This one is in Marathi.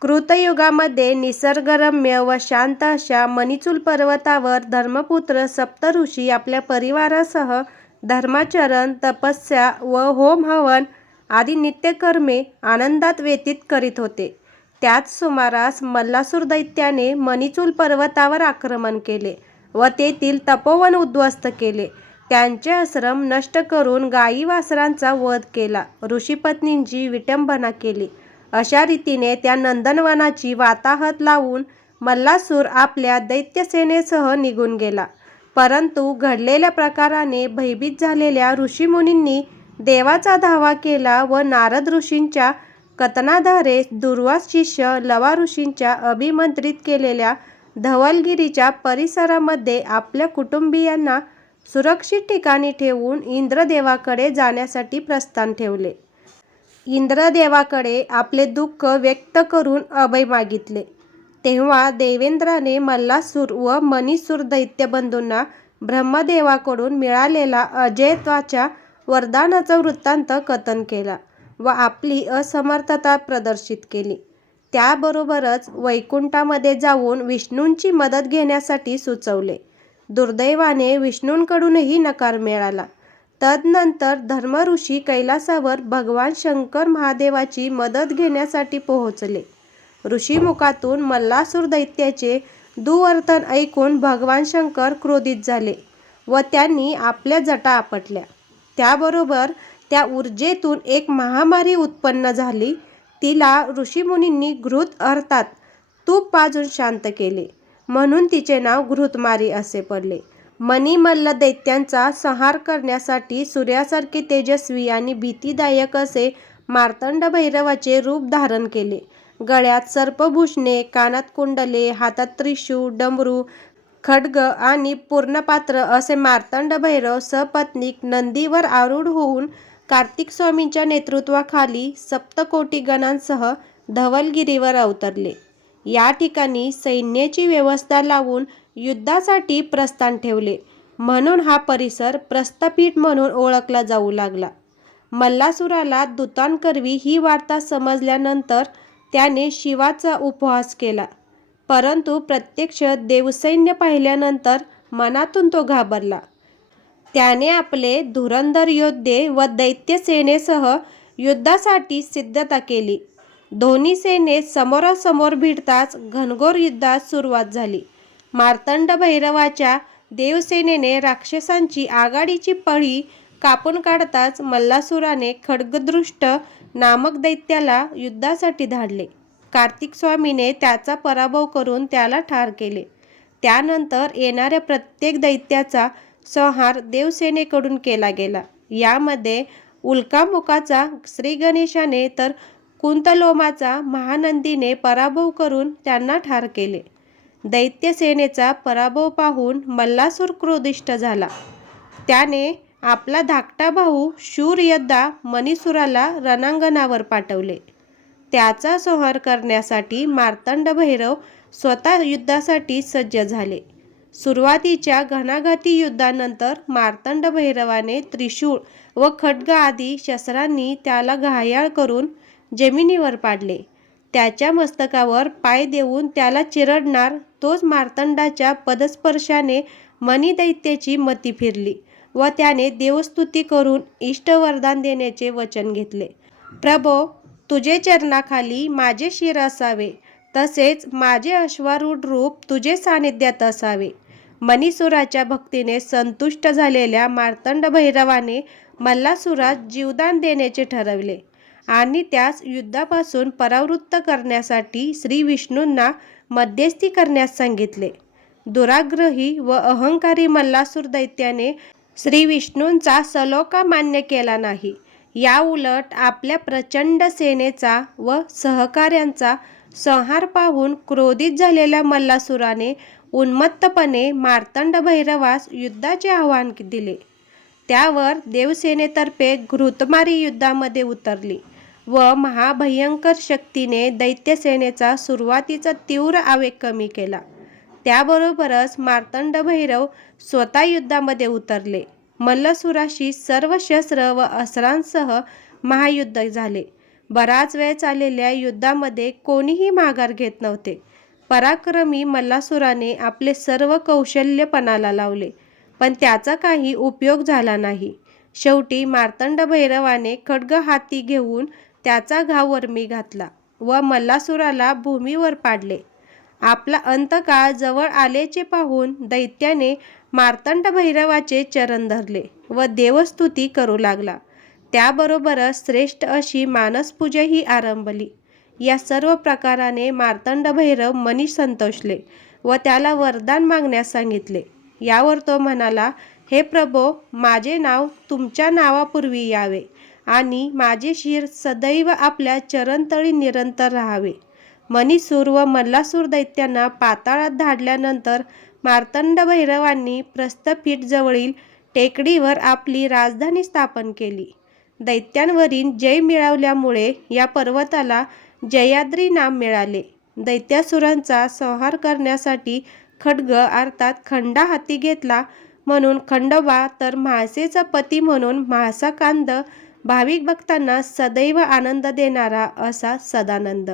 कृतयुगामध्ये निसर्गरम्य व शांत अशा मणिचूल पर्वतावर धर्मपुत्र सप्तऋषी आपल्या परिवारासह धर्माचरण, तपस्या व होम-हवन आदी नित्यकर्मे आनंदात व्यतीत करीत होते. त्याच सुमारास मल्लासूर दैत्याने मणिचूल पर्वतावर आक्रमण केले व तेथील तपोवन उद्ध्वस्त केले. त्यांचे आश्रम नष्ट करून गायी-वासरांचा वध केला. ऋषीपत्नींची विटंबना केली. अशा रीतीने त्या नंदनवनाची वाताहत लावून मल्लासूर आपल्या दैत्यसेनेसह निघून गेला. परंतु घडलेल्या प्रकाराने भयभीत झालेल्या ऋषीमुनींनी देवाचा धावा केला व नारद ऋषींच्या कथनाद्वारे दुर्वास शिष्य लवा ऋषींच्या अभिमंत्रित केलेल्या धवलगिरीच्या परिसरामध्ये आपल्या कुटुंबीयांना सुरक्षित ठिकाणी ठेवून इंद्रदेवाकडे जाण्यासाठी प्रस्थान ठेवले. इंद्रदेवाकडे आपले दुःख व्यक्त करून अभय मागितले. तेव्हा देवेंद्राने मल्लासूर व मणिसूर दैत्यबंधूंना ब्रह्मदेवाकडून मिळालेला अजयत्वाच्या वरदानाचा वृत्तांत कथन केला व आपली असमर्थता प्रदर्शित केली. त्याबरोबरच वैकुंठामध्ये जाऊन विष्णूंची मदत घेण्यासाठी सुचवले. दुर्दैवाने विष्णूंकडूनही नकार मिळाला. तदनंतर धर्मऋषी कैलासावर भगवान शंकर महादेवाची मदत घेण्यासाठी पोहोचले. ऋषीमुखातून मल्लासूर दैत्याचे दुवर्तन ऐकून भगवान शंकर क्रोधित झाले व त्यांनी आपल्या जटा आपटल्या. त्याबरोबर त्या ऊर्जेतून एक महामारी उत्पन्न झाली. तिला ऋषीमुनींनी घृत अर्थात तूप पाजून शांत केले, म्हणून तिचे नाव घृतमारी असे पडले. मनी मल्ल दैत्यांचा संहार करण्यासाठी सूर्यासारखे तेजस्वी आणि भीतीदायक असे मार्तंड भैरवाचे रूप धारण केले. गळ्यात सर्पभूषणे, कानात कुंडले, हातात त्रिशूळ, डमरू, खड्ग आणि पूर्णपात्र असे मार्तंड भैरव सपत्नीक नंदीवर आरूढ होऊन कार्तिक स्वामींच्या नेतृत्वाखाली सप्तकोटी गणांसह धवलगिरीवर अवतरले. या ठिकाणी सैन्याची व्यवस्था लावून युद्धासाठी प्रस्थान ठेवले, म्हणून हा परिसर प्रस्थपीठ म्हणून ओळखला जाऊ लागला. मल्लासुराला दूतांकरवी ही वार्ता समजल्यानंतर त्याने शिवाचा उपहास केला, परंतु प्रत्यक्ष देवसैन्य पाहिल्यानंतर मनातून तो घाबरला. त्याने आपले धुरंधर योद्धे व दैत्यसेनेसह युद्धासाठी सिद्धता केली. दोन्ही सेने समोरासमोर भिडताच घनघोर युद्धास सुरुवात झाली. मार्तंड भैरवाच्या देवसेनेने राक्षसांची आघाडीची पळी कापून काढताच मल्लासुराने खड्गदृष्ट नामक दैत्याला युद्धासाठी धाडले. कार्तिक स्वामीने त्याचा पराभव करून त्याला ठार केले. त्यानंतर येणाऱ्या प्रत्येक दैत्याचा संहार देवसेनेकडून केला गेला. यामध्ये उल्कामुखाचा श्रीगणेशाने तर कुंतलोमाचा महानंदीने पराभव करून त्यांना ठार केले. दैत्यसेनेचा पराभव पाहून मल्लासूर क्रोधिष्ठ झाला. त्याने आपला धाकटा भाऊ शूर योद्धा मणिसूराला रणांगणावर पाठवले. त्याचा संहार करण्यासाठी मार्तंड भैरव स्वतः युद्धासाठी सज्ज झाले. सुरुवातीच्या घणाघाती युद्धानंतर मार्तंड भैरवाने त्रिशूळ व खड्ग आदी शस्त्रांनी त्याला घायाळ करून जमिनीवर पाडले. त्याच्या मस्तकावर पाय देऊन त्याला चिरडणार तोच मार्तंडाच्या पदस्पर्शाने मणिदैत्याची मती फिरली व त्याने देवस्तुती करून इष्टवरदान देण्याचे वचन घेतले. प्रभो, तुझे चरणाखाली माझे शिर असावे, तसेच माझे अश्वारूढ रूप तुझे सानिध्यात असावे. मणिसुराच्या भक्तीने संतुष्ट झालेल्या मार्तंड भैरवाने मल्लासुरास जीवदान देण्याचे ठरवले आणि त्यास युद्धापासून परावृत्त करण्यासाठी श्रीविष्णूंना मध्यस्थी करण्यास सांगितले. दुराग्रही व अहंकारी मल्लासूर दैत्याने श्रीविष्णूंचा सलोका मान्य केला नाही. याउलट आपल्या प्रचंड सेनेचा व सहकाऱ्यांचा संहार पाहून क्रोधित झालेल्या मल्लासुराने उन्मत्तपणे मार्तंड भैरवास युद्धाचे आव्हान दिले. त्यावर देवसेनेतर्फे घृतमारी युद्धामध्ये उतरली व महाभयंकर शक्तीने दैत्यसेनेचा सुरुवातीचा तीव्र आवेग कमी केला. त्याबरोबरच मार्तंड भैरव स्वतः युद्धामध्ये उतरले. मल्लसूराशी सर्व शस्त्र व अस्त्रांसह महायुद्ध झाले. बराच वेळ चाललेल्या युद्धामध्ये कोणीही माघार घेत नव्हते पराक्रमी मल्लासुराने आपले सर्व कौशल्यपणाला लावले पण त्याचा काही उपयोग झाला नाही शेवटी मार्तंड भैरवाने खड्ग हाती घेऊन त्याचा घावर मी घातला व मल्लासुराला भूमीवर पाडले. आपला अंतकाळ जवळ आल्याचे पाहून दैत्याने मार्तंड भैरवाचे चरण धरले व देवस्तुती करू लागला. त्याबरोबरच श्रेष्ठ अशी मानसपूजाही आरंभली. या सर्व प्रकाराने मार्तंड भैरव मनी संतोषले व त्याला वरदान मागण्यास सांगितले. यावर तो म्हणाला हे प्रभो माझे नाव तुमच्या नावापूर्वी यावे. आणि माझे शिर सदैव आपल्या चरणतळी निरंतर राहावे. मणिसूर व मल्लासूर दैत्यांना पाताळात धाडल्यानंतर मार्तंड भैरवांनी प्रस्थपीठजवळील टेकडीवर आपली राजधानी स्थापन केली. दैत्यांवरील जय मिळवल्यामुळे या पर्वताला जयाद्री नाम मिळाले. दैत्यासुरांचा संहार करण्यासाठी खड्ग अर्थात खंडा हाती घेतला म्हणून खंडोबा तर म्हासेचा पती म्हणून म्हासाकांद भाविक भक्तांना सदैव आनंद देणारा असा सदानंद.